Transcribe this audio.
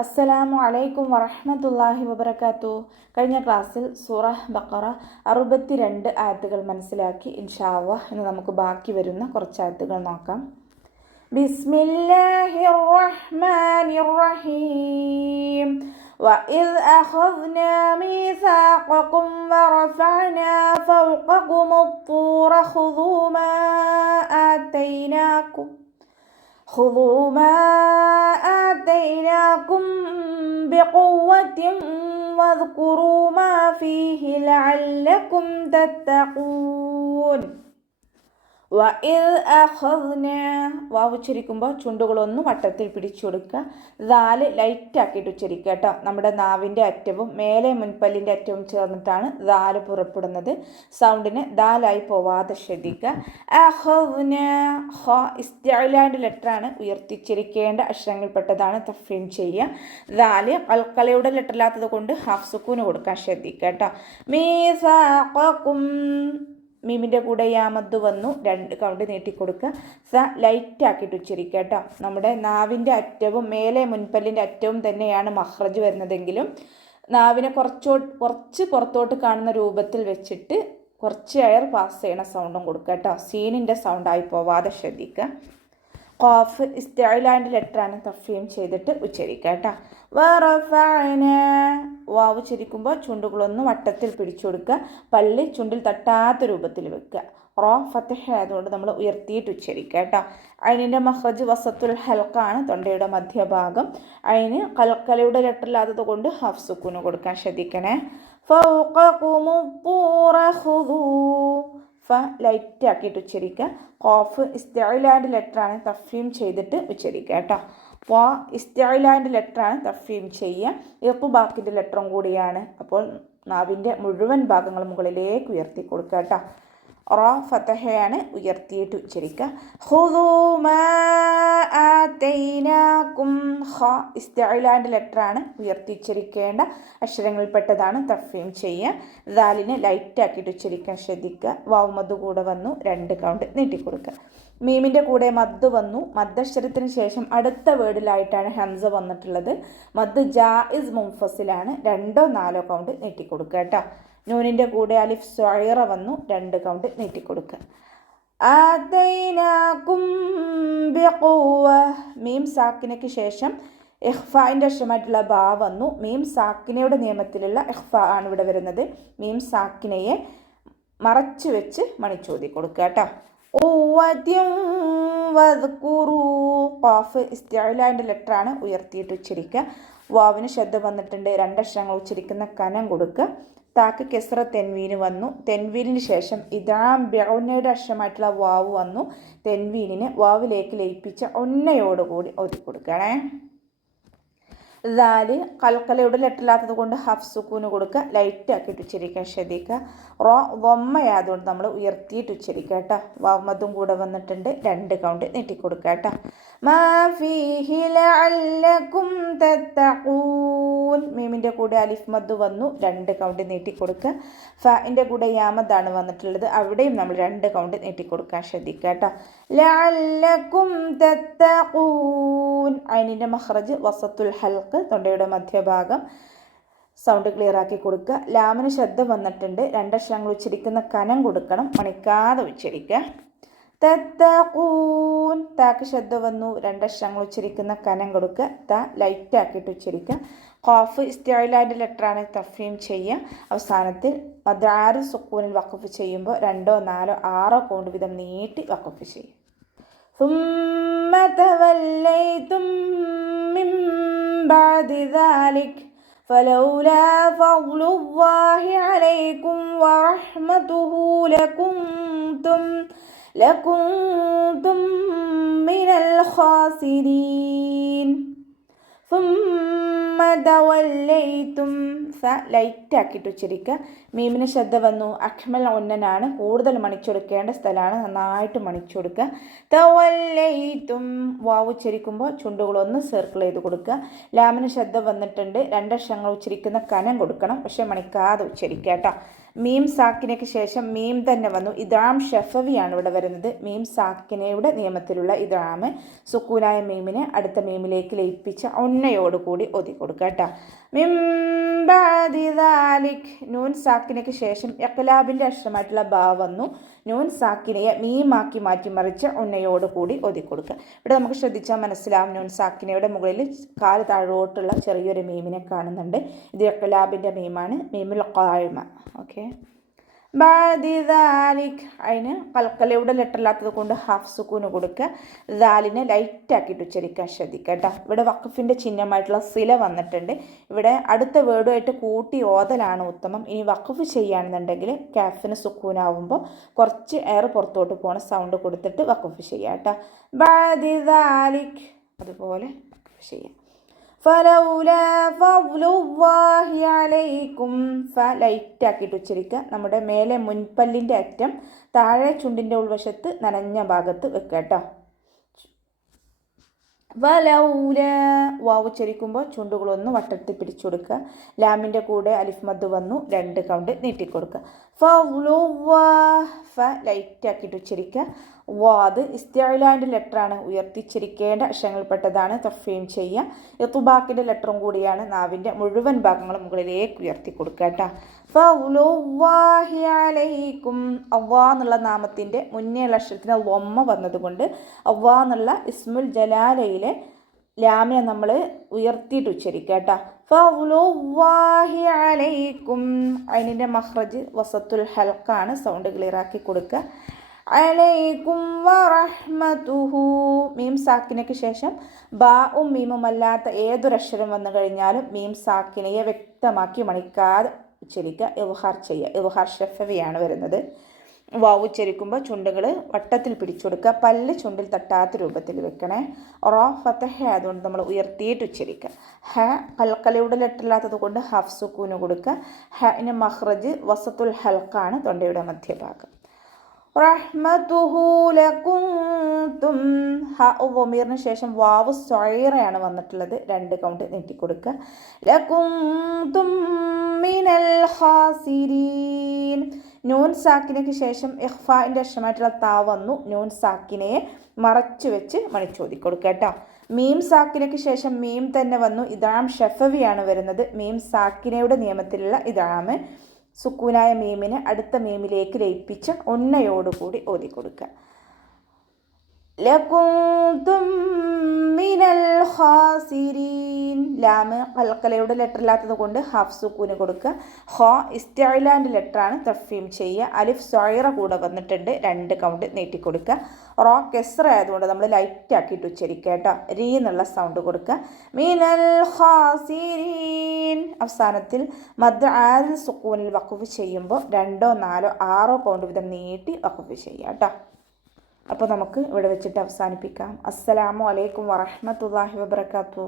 അസ്സലാമു അലൈക്കും വറഹ്മത്തുള്ളാഹി വബറകാതുഹു. കഴിഞ്ഞ ക്ലാസ്സിൽ സൂറ ബഖറ 62 ആയത്തുകൾ മനസ്സിലാക്കി. ഇൻഷാ അല്ലാഹ് ഇന്ന് നമുക്ക് ബാക്കി വരുന്ന കുറച്ച് ആയത്തുകൾ നോക്കാം. ബിസ്മില്ലാഹിർ റഹ്മാനിർ റഹീം. وَإِذْ أَخَذْنَا مِيثَاقَكُمْ وَرَفَعْنَا فَوْقَكُمُ الطُّورَ خُذُوا مَا آتَيْنَاكُمْ بِقُوَّةٍ وَاذْكُرُوا مَا فِيهِ لَعَلَّكُمْ تَتَّقُونَ. വഇദ് അഖദ്ന വാവ് ഉച്ചരിക്കുമ്പോൾ ചുണ്ടുകളൊന്നും വട്ടത്തിൽ പിടിച്ചു കൊടുക്കുക. ദാല് ലൈറ്റാക്കിയിട്ട് ഉച്ചരിക്കുക കേട്ടോ. നമ്മുടെ നാവിൻ്റെ അറ്റവും മേലെ മുൻപല്ലിൻ്റെ അറ്റവും ചേർന്നിട്ടാണ് ദാല് പുറപ്പെടുന്നത്. സൗണ്ടിന് ദാലായി പോവാതെ ശ്രദ്ധിക്കുക. അഖദ്ന ഹ ഇസ്തിഅലാൻ്റെ ലെറ്ററാണ്, ഉയർത്തിച്ചിരിക്കേണ്ട അക്ഷരങ്ങളിൽപ്പെട്ടതാണ്. തഫ്വീം ചെയ്യുക. ദാല് കൽക്കലയുടെ ലെറ്ററില്ലാത്തത് കൊണ്ട് ഹാഫ് സുക്കൂന് കൊടുക്കാൻ ശ്രദ്ധിക്കുക കേട്ടോ. മീസാഖക്കും മീമിൻ്റെ കൂടെ യാമദ്ദ് വന്നു, 2 കൗണ്ട് നീട്ടിക്കൊടുക്കുക. സ ലൈറ്റാക്കിയിട്ട് ഉച്ചരിക്കുക കേട്ടോ. നമ്മുടെ നാവിൻ്റെ അറ്റവും മേലെ മുൻപല്ലിൻ്റെ അറ്റവും തന്നെയാണ് മഹ്റജ് വരുന്നതെങ്കിലും നാവിനെ കുറച്ച് പുറത്തോട്ട് കാണുന്ന രൂപത്തിൽ വെച്ചിട്ട് കുറച്ച് എയർ പാസ് ചെയ്യണ സൗണ്ടും കൊടുക്കുക കേട്ടോ. സീനിൻ്റെ സൗണ്ടായി പോവാതെ ശ്രദ്ധിക്കുക. ഖാഫ് ഇസ്തിഅലാൻ്റെ ലെറ്ററാണ്, തഫ്വീം ചെയ്തിട്ട് ഉച്ചരിക്കുക കേട്ടോ. വറഫഅന വാവ് ഉച്ചരിക്കുമ്പോൾ ചുണ്ടുകളൊന്ന് വട്ടത്തിൽ പിടിച്ചു കൊടുക്കുക. പല്ല് ചുണ്ടിൽ തട്ടാത്ത രൂപത്തിൽ വെക്കുക. റോ ഫതഹ ആയതുകൊണ്ട് നമ്മൾ ഉയർത്തിയിട്ട് ഉച്ചരിക്കുക കേട്ടോ. ഐനിൻ്റെ മഖ്റജ് വസത്തുൽ ഹൽഖാണ്, തൊണ്ടയുടെ മധ്യഭാഗം. ഐന് കൽക്കലയുടെ ലെറ്ററില്ലാത്തത് കൊണ്ട് ഹാഫ് സുക്കൂന് കൊടുക്കാൻ ശ്രദ്ധിക്കണേ. ഫൗഖകുമു ത്തൂറ ഖുദൂ ഫ ലൈറ്റ് ആക്കിയിട്ട് ഉച്ചരിക്കുക. ഖാഫ് ഇസ്തിഅലാൻ്റെ ലെറ്ററാണ്, തഫ്വീം ചെയ്തിട്ട് ഉച്ചരിക്കുക കേട്ടോ. വാ ഇസ്തിഅലാൻ്റെ ലെറ്ററാണ്, തഫ്വീം ചെയ്യുക. ഇഖ്ബാക്കിൻ്റെ ലെറ്ററും കൂടിയാണ്. അപ്പോൾ നാവിൻ്റെ മുഴുവൻ ഭാഗങ്ങൾ മുകളിലേക്ക് ഉയർത്തി കൊടുക്കുക കേട്ടോ. റോ ഫതഹയാണ്, ഉയർത്തിയിട്ട് ഉച്ചരിക്കുക. ഖുദൂ മാ ആതൈനാകും ഖ ഇസ്തിഅലാൻ്റെ ലെറ്ററാണ്, ഉയർത്തിച്ചരിക്കേണ്ട അക്ഷരങ്ങളിൽപ്പെട്ടതാണ്. തഫ്വീം ചെയ്യുക. ദാലിനെ ലൈറ്റാക്കിയിട്ട് ഉച്ചരിക്കാൻ ശ്രദ്ധിക്കുക. വാവ് മദ് കൂടെ വന്നു, 2 കൗണ്ട് നീട്ടിക്കൊടുക്കുക. മീമിൻ്റെ കൂടെ മദ് വന്നു. മദ്ദക്ഷരത്തിന് ശേഷം അടുത്ത വേർഡിലായിട്ടാണ് ഹംസ വന്നിട്ടുള്ളത്. മദ് ജായിസ് മുൻഫസിലാണ്, 2 4 കൗണ്ട് നീട്ടിക്കൊടുക്കുക കേട്ടോ. നൂനിൻ്റെ കൂടെ അലിഫ് സ്വൈറ വന്നു, 2 കൗണ്ട് നീട്ടിക്കൊടുക്കുക. ആതൈനാകും ബിഖുവ മീം സാക്കിനയ്ക്ക് ശേഷം ഇഖ്ഫായിൻ്റെ അക്ഷരമായിട്ടുള്ള ബാ വന്നു. മീം സാക്കിനയുടെ നിയമത്തിലുള്ള ഇഖ്ഫ ആണ് ഇവിടെ വരുന്നത്. മീം സാക്കിനയെ മറച്ചു വെച്ച് മണിച്ചോതി കൊടുക്കുക കേട്ടോ. ഖാഫ് ഇസ്തിഅലാൻ്റെ ലെറ്ററാണ്, ഉയർത്തിയിട്ട് ഉച്ചരിക്കുക. വാവിന് ശബ്ദം വന്നിട്ടുണ്ട്, 2 അക്ഷരങ്ങൾ ഉച്ചരിക്കുന്ന കനം കൊടുക്കുക. താക്ക് കെസ്ര തെൻവീന് വന്നു. തെൻവീനിന് ശേഷം ഇദാം ബിഉന്നയുടെ അക്ഷരമായിട്ടുള്ള വാവ് വന്നു. തെൻവീനിന് വാവിലേക്ക് ലയിപ്പിച്ച ഒന്നയോടുകൂടി ഓതി കൊടുക്കണേ. ദാല് കൽക്കലയുടെ ലെറ്ററില്ലാത്തത് കൊണ്ട് ഹാഫ് സുക്കൂന് കൊടുക്കുക. ലൈറ്റ് ആക്കിയിട്ട് ഉച്ചരിക്കാൻ ശ്രദ്ധിക്കുക. റോ വൊമ്മയായതുകൊണ്ട് നമ്മൾ ഉയർത്തിയിട്ട് ഉച്ചരിക്കുക കേട്ടോ. വാവ്മതും കൂടെ വന്നിട്ടുണ്ട്, 2 കൗണ്ട് നീട്ടിക്കൊടുക്കുക കേട്ടോ. മാ ഫീഹി ലഅല്ലകും തത്തഖൂൻ മീമിൻ്റെ കൂടെ അലിഫ് മദ് വന്നു, 2 കൗണ്ട് നീട്ടിക്കൊടുക്കുക. ഫഇൻ്റെ കൂടെ യാമദാണ് വന്നിട്ടുള്ളത്, അവിടെയും നമ്മൾ 2 കൗണ്ട് നീട്ടിക്കൊടുക്കാൻ ശ്രദ്ധിക്കുക കേട്ടോ. ലഅല്ലകും തത്തഖൂൻ ഐനിൻ്റെ മഖ്റജ് വസത്തുൽ ഹൽഖ്, തൊണ്ടയുടെ മധ്യഭാഗം. സൗണ്ട് ക്ലിയർ ആക്കി കൊടുക്കുക. ലാമിന് ശബ്ദം വന്നിട്ടുണ്ട്, 2 അക്ഷരങ്ങൾ ഉച്ചരിക്കുന്ന കനം കൊടുക്കണം, മണിക്കാതെ ഉച്ചരിക്കുക. തത്തഖൂൻ താക്ക് ശബ്ദം വന്നു, 2 അക്ഷരങ്ങൾ ഉച്ചരിക്കുന്ന കനം കൊടുക്കുക. ത ലൈറ്റ് ആക്കിയിട്ട് ഉച്ചരിക്കുക. ഖാഫ് ഇസ്തിഅലാൻ്റെ ലെറ്ററാണ്, തഫ്വീം ചെയ്യുക. അവസാനത്തിൽ മദ്ആറ് സുക്കൂനിൽ വഖഫ് ചെയ്യുമ്പോൾ 2 4 6 കൗണ്ട് വീതം നീട്ടി വഖഫ് ചെയ്യും. ثم توليتم من بعد ذلك فلولا فضل الله عليكم ورحمته لكنتم من الخاسرين. ثم توليتم ലൈറ്റ് ആക്കിയിട്ട് ഉച്ചരിക്കുക. മീമിന് ശ്രദ്ധ വന്നു, അക്മൽ ഉന്നനാണ്, കൂടുതൽ മണിച്ചൊടുക്കേണ്ട സ്ഥലമാണ്, നന്നായിട്ട് മണിച്ചൊടുക്കുക. തവല്ലൈതും വാവ് ഉച്ചരിക്കുമ്പോൾ ചുണ്ടുകളൊന്ന് സർക്കിൾ ചെയ്ത് കൊടുക്കുക. ലാമിന് ശ്രദ്ധ വന്നിട്ടുണ്ട്, 2 അക്ഷരങ്ങൾ ഉച്ചരിക്കുന്ന കനം കൊടുക്കണം, പക്ഷെ മണിക്കാതെ ഉച്ചരിക്കുക കേട്ടോ. മീം സാക്കിനയ്ക്ക് ശേഷം മീം തന്നെ വന്നു. ഇദ്ഗാം ഷഫവിയാണ് ഇവിടെ വരുന്നത്. മീം സാക്കിനയുടെ നിയമത്തിലുള്ള ഇദ്ഗാം സുക്കൂനായ മീമിനെ അടുത്ത മീമിലേക്ക് ലയിപ്പിച്ച ഒന്നയോടുകൂടി ഓതി കൊടുക്കുക കേട്ടോ. മിൻ ബഅദി ദാലിക് നൂൻ സാക്കിനയ്ക്ക് ശേഷം ഇഖ്ലാബിൻ്റെ അക്ഷരമായിട്ടുള്ള ബാ വന്നു. നൂൻ സാക്കിനയെ മീമാക്കി മാറ്റിമറിച്ച് ഒന്നയോടുകൂടി ഓതി കൊടുക്കുക. ഇവിടെ നമുക്ക് ശ്രദ്ധിച്ചാൽ മനസ്സിലാവും, നൂൻ സാക്കിനയുടെ മുകളിൽ കാല് താഴോട്ടുള്ള ചെറിയൊരു മീമിനെ കാണുന്നുണ്ട്. ഇത് ഇഖ്ലാബിൻ്റെ മീമാണ്, മീമുൽ ഖായിമ. ഓക്കെ, ബഅദി ദാലിക് അതിന് കൽക്കലയുടെ ലെറ്ററില്ലാത്തത് കൊണ്ട് ഹാഫ് സുക്കൂന് കൊടുക്കുക. ദാലിനെ ലൈറ്റാക്കിയിട്ട് ഉച്ചരിക്കാൻ ശ്രദ്ധിക്കുക കേട്ടോ. ഇവിടെ വഖഫിൻ്റെ ചിഹ്നമായിട്ടുള്ള സില വന്നിട്ടുണ്ട്. ഇവിടെ അടുത്ത വേർഡുമായിട്ട് കൂട്ടി ഓതലാണ് ഉത്തമം. ഇനി വഖഫ് ചെയ്യുകയാണെന്നുണ്ടെങ്കിൽ കാഫിന് സുക്കൂനാവുമ്പോൾ കുറച്ച് എയർ പുറത്തോട്ട് പോണ സൗണ്ട് കൊടുത്തിട്ട് വഖഫ് ചെയ്യുക കേട്ടോ. ബഅദി ദാലിക് അതുപോലെ ചെയ്യാം. ഫലൗലാ ഫദ്ലുല്ലാഹി അലൈക്കും ലൈറ്റാക്കിയിട്ട് ഉച്ചരിക്കുക. നമ്മുടെ മേലെ മുൻപല്ലിൻ്റെ അറ്റം താഴെ ചുണ്ടിൻ്റെ ഉൾവശത്ത് നനഞ്ഞ ഭാഗത്ത് വെക്കുക കേട്ടോ. വലൗല വാവ് ഉച്ചരിക്കുമ്പോൾ ചുണ്ടുകളൊന്ന് വട്ടത്തിൽ പിടിച്ചു കൊടുക്കുക. ലാമിൻ്റെ കൂടെ അലിഫ് മദ് വന്നു, 2 കൗണ്ട് നീട്ടിക്കൊടുക്കുക. ലൈറ്റാക്കിയിട്ട് ഉച്ചരിക്കുക. വാത് ഇസ്തിഅലാൻ്റെ ലെറ്ററാണ്, ഉയർത്തിച്ചിരിക്കേണ്ട അക്ഷരങ്ങളിൽപ്പെട്ടതാണ്. തഫ്ഹീം ചെയ്യുക. ഇത്ബാക്കിൻ്റെ ലെറ്ററും കൂടിയാണ്. നാവിൻ്റെ മുഴുവൻ ഭാഗങ്ങളും മുകളിലേക്ക് ഉയർത്തി കൊടുക്കുക കേട്ടോ. ഫൗലുല്ലാഹി അലൈക്കും അവ്വാ എന്നുള്ള നാമത്തിൻ്റെ മുന്നേയുള്ള അക്ഷരത്തിന് ലൊമ്മ വന്നതുകൊണ്ട് അവ്വാ എന്നുള്ള ഇസ്മുൽ ജലാലയിലെ ലാമിനെ നമ്മൾ ഉയർത്തിയിട്ട് ഉച്ചരിക്കുക കേട്ടോ. ഫൗലുല്ലാഹി അലൈക്കും അതിൻ്റെ മഖ്റജ് വസത്തുൽ ഹൽക്കാണ്, സൗണ്ട് ക്ലിയറാക്കി കൊടുക്കുക. അലൈക്കും വറഹ്മതുഹു മീം സാക്കിനയ്ക്ക് ശേഷം ബാഉം മീമും അല്ലാത്ത ഏതൊരക്ഷരം വന്നു കഴിഞ്ഞാലും മീം സാക്കിനയെ വ്യക്തമാക്കി മണിക്കാതെ ഉച്ചരിക്കുക. ഇദ്ഹാർ ചെയ്യുക. ഇദ്ഹാർ ഷഫവിയാണ് വരുന്നത്. വാവ് ഉച്ചരിക്കുമ്പോൾ ചുണ്ടുകൾ വട്ടത്തിൽ പിടിച്ചു കൊടുക്കുക. പല്ല് ചുണ്ടിൽ തട്ടാത്ത രൂപത്തിൽ വെക്കണേ. റോ ഫതഹ ആയതുകൊണ്ട് നമ്മൾ ഉയർത്തിയിട്ട് ഉച്ചരിക്കുക. ഹ കൽക്കലയുടെ ലെറ്ററില്ലാത്തത് കൊണ്ട് ഹാഫ് സുക്കൂന് കൊടുക്കുക. ഹന് മഖ്റജ് വസത്തുൽ ഹൽക്കാണ്, തൊണ്ടയുടെ മധ്യഭാഗം. റഹ്മതുഹു ലകുന്തും വമീറിന് ശേഷം വാവ് സ്വൈറയാണ് വന്നിട്ടുള്ളത്, 2 കൗണ്ട് നീട്ടിക്കൊടുക്കുക. ലകുന്തും മിനൽ ഖാസിരീൻ നൂൻ സാക്കിനയ്ക്ക് ശേഷം ഇഖ്ഫാഇൻ്റെ അക്ഷരമായിട്ടുള്ള താ വന്നു. നൂൻ സാക്കിനയെ മറച്ചു വെച്ച് മണിച്ചോതി കൊടുക്കുക കേട്ടോ. മീം സാക്കിനയ്ക്ക് ശേഷം മീം തന്നെ വന്നു. ഇദ്ഗാം ഷഫവിയാണ് വരുന്നത്. മീം സാക്കിനയുടെ നിയമത്തിലുള്ള ഇദ്ഗാം സുക്കൂനായ മീമിനെ അടുത്ത മീമിലേക്ക് ലയിപ്പിച്ച് ഒന്നയോടുകൂടി ഓതി കൊടുക്കുക. ലകുന്തും മിനൽ ഖാസിരീൻ ലാമ് കൽക്കലയുടെ ലെറ്ററില്ലാത്തത് കൊണ്ട് ഹാഫ് സുക്കൂന് കൊടുക്കുക. ഖ ഇസ്തിഅലാൻ്റെ ലെറ്ററാണ്, തഫ്ഹീം ചെയ്യുക. അലിഫ് സ്വൈറ കൂടെ വന്നിട്ടുണ്ട്, 2 കൗണ്ട് നീട്ടിക്കൊടുക്കുക. റോ കെസ്റ ആയതുകൊണ്ട് നമ്മൾ ലൈറ്റ് ആക്കിയിട്ട് ഉച്ചരിക്കുക കേട്ടോ. രീ എന്നുള്ള സൗണ്ട് കൊടുക്കുക. മിനൽ ഖാസിരീൻ അവസാനത്തിൽ മദ് ആരിൽ സുക്കൂനിൽ വഖഫ് ചെയ്യുമ്പോൾ 2, 4, 6 കൗണ്ട് വീതം നീട്ടി വഖഫ് ചെയ്യുക കേട്ടോ. അപ്പോൾ നമുക്ക് ഇവിടെ വെച്ചിട്ട് അവസാനിപ്പിക്കാം. അസ്സലാമു അലൈക്കും വറഹ്മത്തുള്ളാഹി വബറകാതുഹു.